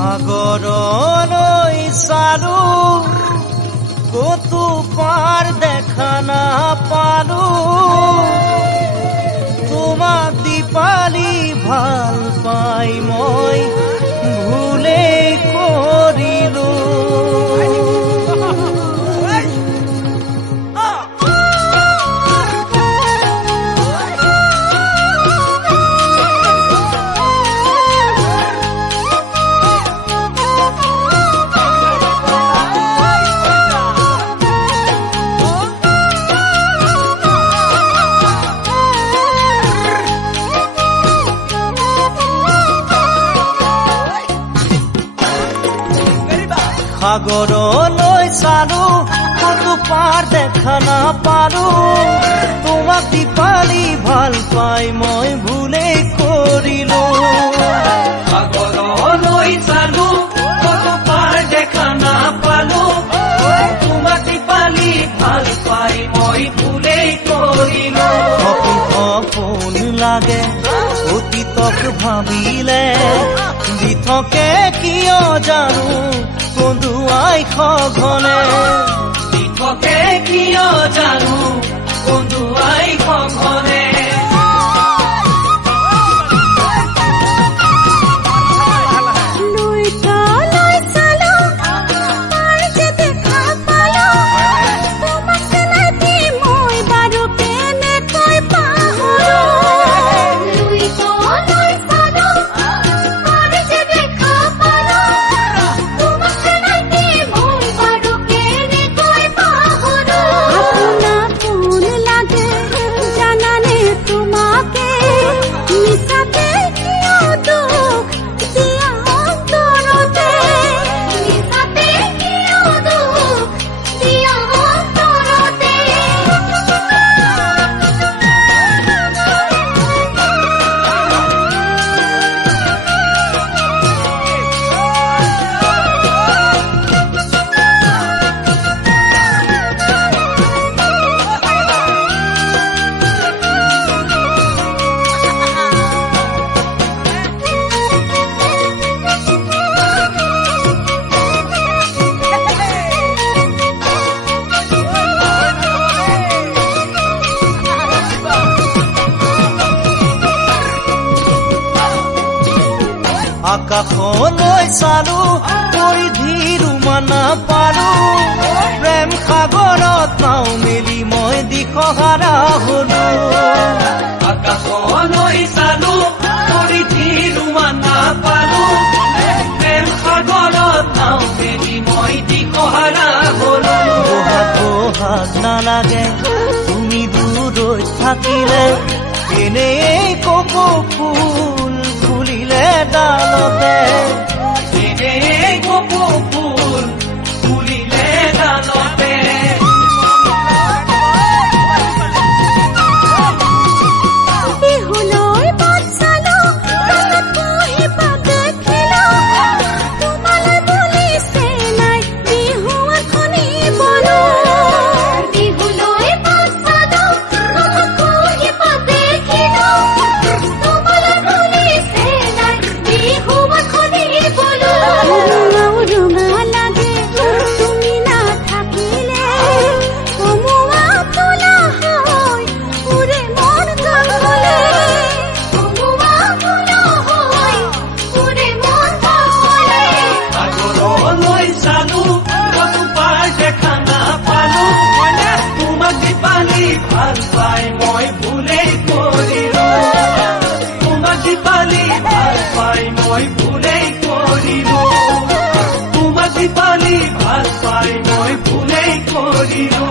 সাগৰলৈ চালো কতো পাৰ দেখা নাপালো তোমাক দীপালি ভাল পাই মই ভুলেই কৰিলো সাগৰলৈ চালো কতো পাৰ দেখা নাপালো তোমাক দীপালি ভাল পাই মই ভুলেই কৰিলো সাগৰলৈ চালো কতো পাৰ দেখা নাপালো তোমাক দীপালি ভাল পাই মই ভুলেই কৰিলো সপোন লাগে অতীতক ভাবিলে দি থাকে কিয় জানো কন্দুৱাই সঘনে দি থাকে কিয় জানো কন্দুৱাই সঘনে আকাশলৈ চালো পৰিধিৰ উমানা পালো প্ৰেম সাগৰত নাও মেলি মই দিশহাৰা হলো আকাশলৈ চালো পৰিধিৰ উমানা পালো প্ৰেম সাগৰত নাও মেলি মই দিশহাৰা হলো বহাগ নালাগে তুমি দূৰৈত থাকিলে এনেই কপৌ ফুল ফুলিলে ডালতে এনেই কপৌ ফুল ফুলিলে ডালতে ভাল পাই মই ভুলেই কৰিলো তোমাক দীপালি ভাল পাই মই ভুলেই কৰিলো তোমাক দীপালি ভাল পাই মই ভুলেই কৰিলো